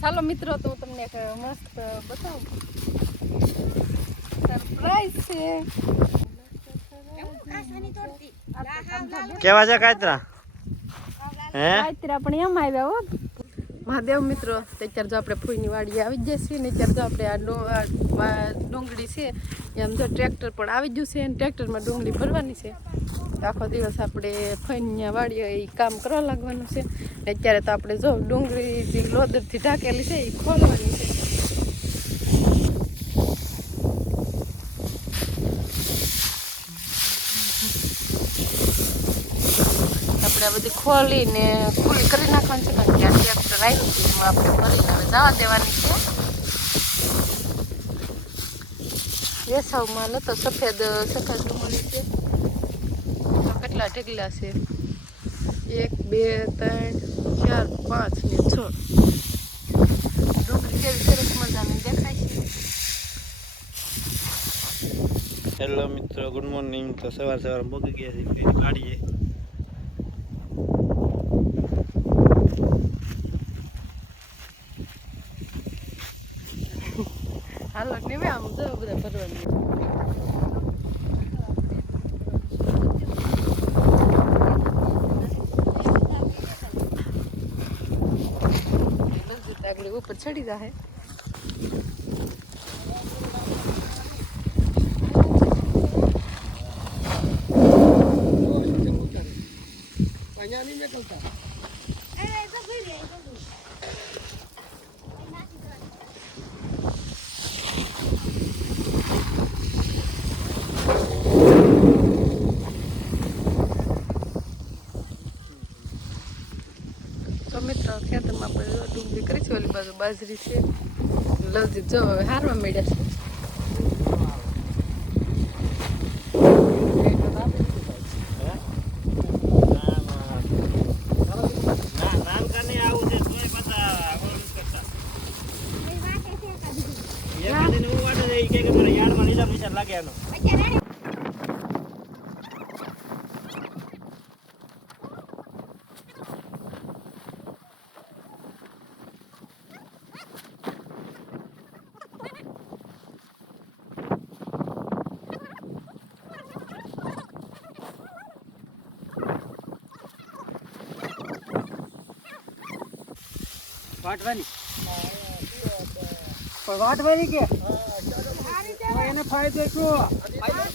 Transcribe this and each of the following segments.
ચાલો મિત્રો તો હું તમને એક મસ્ત બતાવું. સરપ્રાઈઝ છે. કેવા છે કાતરા હે રાત્રે પણ એમ આવ્યા હો. મહાદેવ મિત્રો, અત્યારે જો આપણે ફૂઈની વાડી આવી જ છીએ ને અત્યારે જો આપણે આ ડુંગળી છે એમ જો ટ્રેક્ટર પણ આવી ગયું છે અને ટ્રેક્ટરમાં ડુંગળી ભરવાની છે. આખો દિવસ આપણે ફઈની વાડીએ એ કામ કરવા લાગવાનું છે. ને અત્યારે તો આપણે જો ડુંગળી જે લોદરથી ઢાકેલી છે એ ખોલવાની છે. આપણે આ બધી ખોલીને ખુલ્લી કરી નાખવાની છે. છે એમાં આપણે ભરીને હવે જવા દેવાની છે. વેસાવમાં લતો સફેદ સફેદ ડુંગળી છે. કેટલા ઢગલા છે? એક બે ત્રણ ચાર પાંચ ને છ. ડુંગળી કેવી સરસ મજાની દેખાય છે. હેલો મિત્રો ગુડ મોર્નિંગ. તો સવાર સવાર મૂકી ગયા છે ગાડીએ હાલો નીવે આમ જો બધા ભરવાની આગળ ઉપર ચડી તો મિત્રો, ખેતરમાં આપણે ડુંગળી કરી છે, ઓલી બાજુ બાજરી છે. લવજી, જો, હવે હારવા મળ્યા છે ના નાનકાને આવું છે તોય પાછા ઓલું કરતા એકાદીને હું વાટે છે, ઈ કહે કે મારે યાર્ડમાં લીલા નિશાન લાગે એનો વાટવાની. પણ વાટવાની કે? એને ફાયદો શું?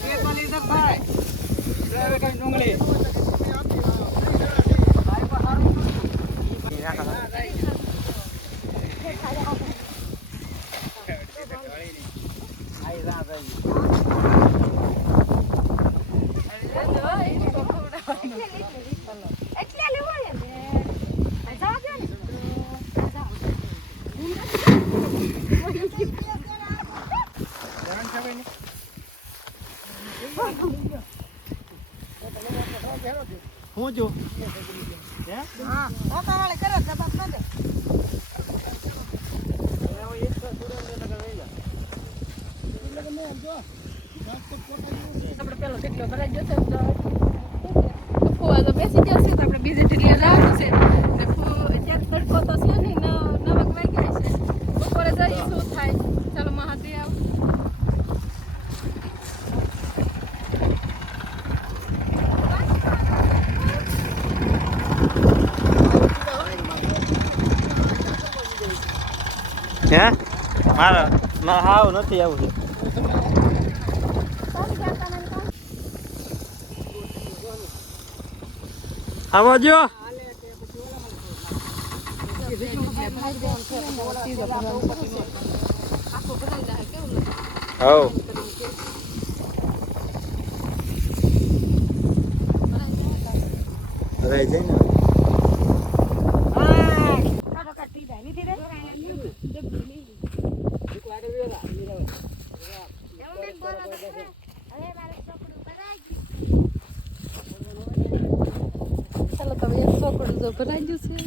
પેટમાં લીધા થાય એટલે હવે કઈ ડુંગળી. હું? જો આપણે પેલો કેટલો ભરાઈ જશે ફુવા તો બેસી જશે તો આપણે બીજી ઢીલીએ જવાનું છે ને અત્યારે તડકો છે બપોરે જઈએ શું થાય ચાલો મહાદેવ હે મારા ના હાવ નથી આવું છે આવો જો હવ અરે જઈ ને ચાલો તમે એક છોકરું જો ભરાઈ ગયું છે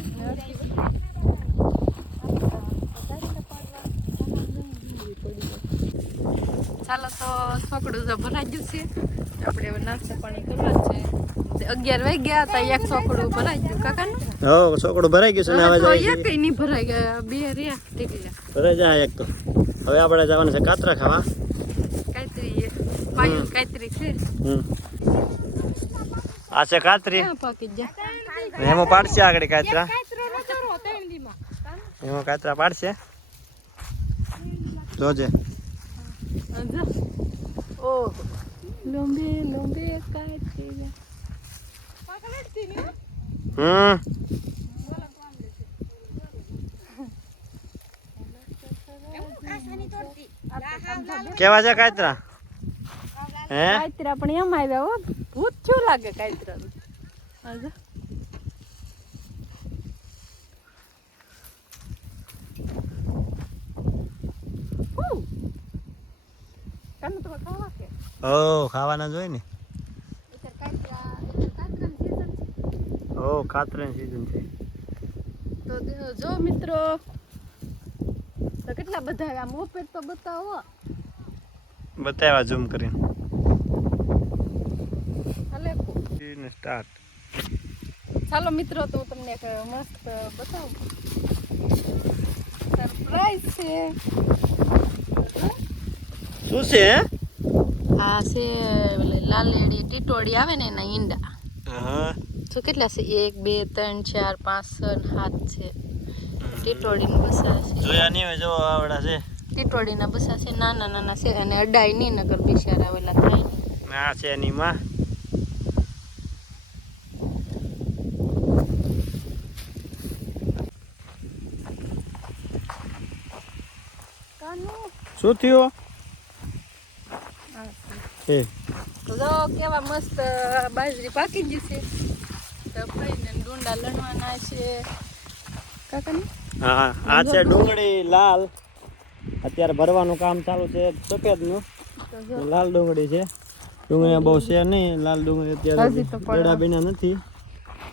ચાલો તો છોકરું જો ભરાઈ ગયું છે. આપણે હવે નાસ્તા પાણી કરવા છે. અગિયાર વાગ્યા હતા એક ચોકડું ભરાઈ ગયું. ને હો છોકડું ભરાઈ ગયું છે ને હવે જાય એક નહીં ભરાઈ ગયા બે રહ્યા ભરાઈ જાય એક તો. હવે આપણે જવાનું છે કાતરા ખાવા. કાતરી પાયું કાતરી છે. હમ. આ છે કાતરી ક્યાં પાકી જા એમાં પાડશે આગળ કાતરા. એમાં કાતરા પાડશે. જોજે. આજા. ઓહો લોંબે લોંબે કાતરી હમ કેવા છે કાતરા હે કાતરા પણ એમ આવ્યા હો ભૂત થયું લાગે કાતરા આજા ઉહ. કાનું તો ખાવા કે ઓ ખાવાના જોઈ ને? ઓ કાતરાની સીઝન છે. તો જો મિત્રો તો કેટલા બધા આ મોપેટ તો બતાવો. બતાવ્યા ઝૂમ કરીને. હલે. સ્ટાર્ટ ચાલો મિત્રો તો હું તમને એક મસ્ત બતાવું. સરપ્રાઈઝ છે. શું છે હે? આ છે લાલેડી ટીટોડી આવે ને એના ઈંડા. હા. તો કેટલા છે? એક બે ત્રણ ચાર પાંચ છ સાત છે. ટીટોડીના બસા છે. જોયા નહીં હોય જો આવડા છે. ટીટોડીના બસા છે નાના નાના છે અને અડાઈ નહીં નગર બિચારા આવેલા થાય. ના છે એની માં. શું થયું? છે. એ. તો જો કેવા મસ્ત બાજરી પાકી ગઈ છે. તો ભાઈને ડુંડા લણવાના છે. કાકાને? હા આ છે ડુંગળી લાલ. અત્યારે ભરવાનું કામ ચાલુ છે સફેદનું. લાલ ડુંગળી છે. ડુંગળી બહુ છે નહીં. લાલ ડુંગળી અત્યારે બેડા બીના નથી.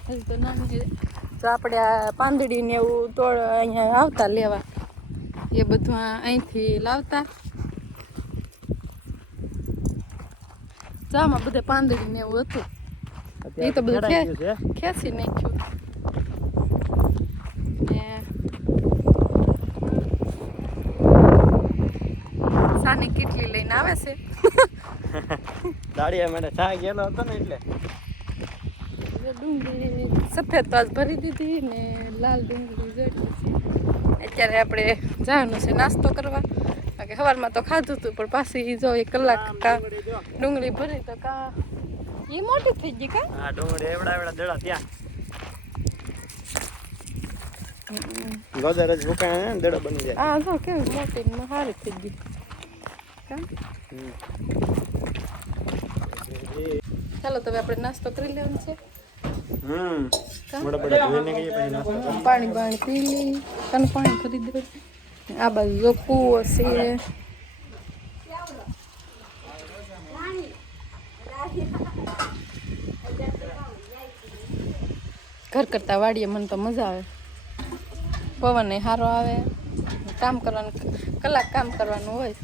હજી તો નાની તો આપણે આ પાંદડી ને એવું તોડ અહીંયા આવતા લેવા. એ બધું અહીંથી લાવતા. જામાં બધે પાંદડી ને એવું હતું એ તો બધું ખેંચી નાખ્યું સાની કેટલી લઈને આવે છે દાડિયા માટે ચા ગયેલો હતો ને એટલે જો ડુંગળી સફેદ તો આજ ભરી દીધી ને લાલ ડુંગળી જોઈતી છે અત્યારે આપણે જવાનું છે નાસ્તો કરવા કે સવારમાં તો ખાધું હતું પણ પાછી જો એક કલાક કા ડુંગળી ભરી તો કા એ મોટી થઈ ગઈ કા? હા ડુંગળી એવડા એવડા દડા ત્યાં ગોદર જ ફૂકાય ને દડો બની જાય. હા જો કેવી મોટી ને સારી થઈ ગઈ. કા? ચાલો તો હવે આપણે નાસ્તો કરી લેવાનો છે. હમ. પાણી બાણી પી લઈ તને પાણી ખરીદ દે આ બાજુ જો કૂવો છે. ઘર કરતા વાડીએ મને તો મજા આવે. પવન સારો આવે. કામ કરવાનું કલાક કામ કરવાનું હોય.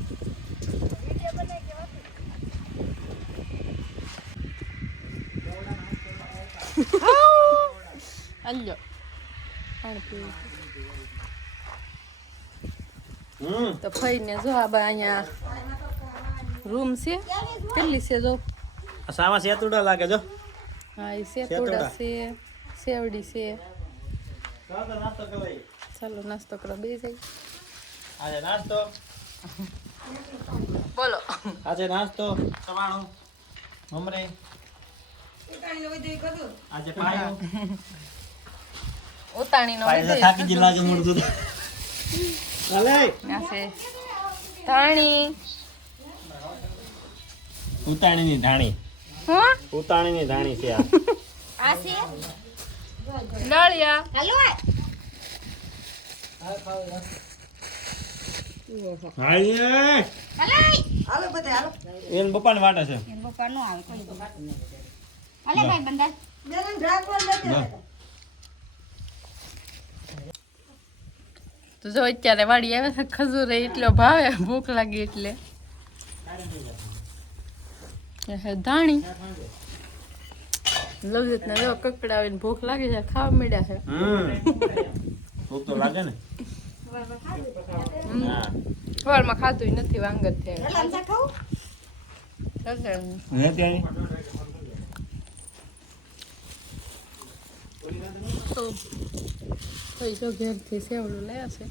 અલ્યો પાણી પીવું. હમ તો ફઈને જો આ બા અહીંયા રૂમ છે. કેટલી છે જો? સાવા સેતુડા લાગે જો. હા એ સેતુડા. છે સેવડી છે. ચાલો નાસ્તો કરો બે જાય આજે નાસ્તો. બોલો. આજે નાસ્તો સવાણું મમરી. આજે પાયો. ઉતાણી નો પાયો થાકી ચાલે આ છે ધાણી. ઉતાણીની ધાણી. હું? ઉતાણીની ધાણી છે આ. હાય એન પપ્પાને વાટે છે. તો જો અત્યારે વાડી આવે છે ખજૂર એટલો ભાવે ભૂખ લાગી એટલે. ધાણી. લલિત ને જો કકડા આવીને ભૂખ લાગી છે ખાવા મળ્યા છે. હમ. ભૂખ તો લાગે ને. સવારમાં ખાધું નથી વાંગર છે હે ત્યાં તો જો ઘેરથી સેવડું લયા છે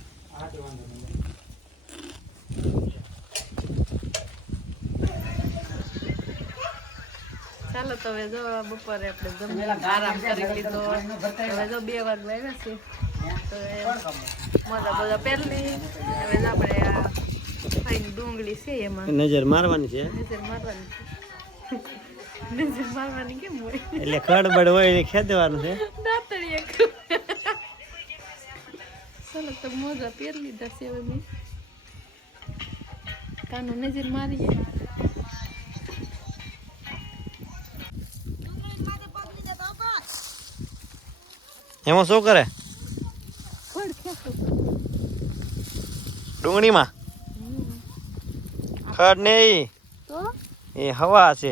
ચાલો તો હવે જો બપોરે આપણે જમી આરામ કરી લીધો. હવે જો બે વાગ લાવ્યા છે તો મજા બધા પહેરલી હવે આપણે આ ફાઈન ડુંગળી છે એમાં. નજર મારવાની છે. નજર મારવાની છે. નજર મારવાની કેમ હોય એટલે ખડબડ હોય એટલે ખેદવાનું છે. દાંતડીએ ચાલો તો મોજા પહેર લીધા છે હવે મેં. કાનો નજર મારીએ. એમાં શું કરે? ડુંગળીમાં? ખડ નહીં. એ હવા છે.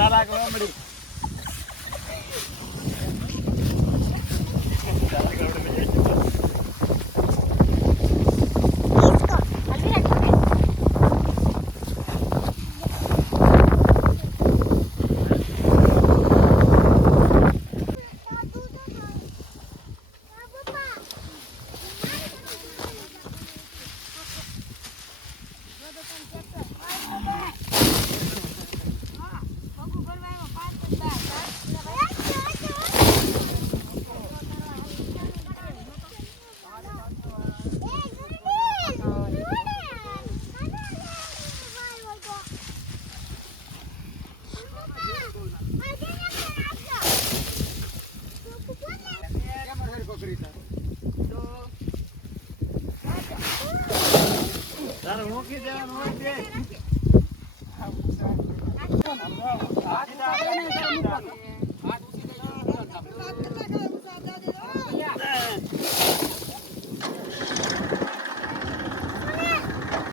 તારા ગોમડી તારે મૂકી દેવાનું હોય તે.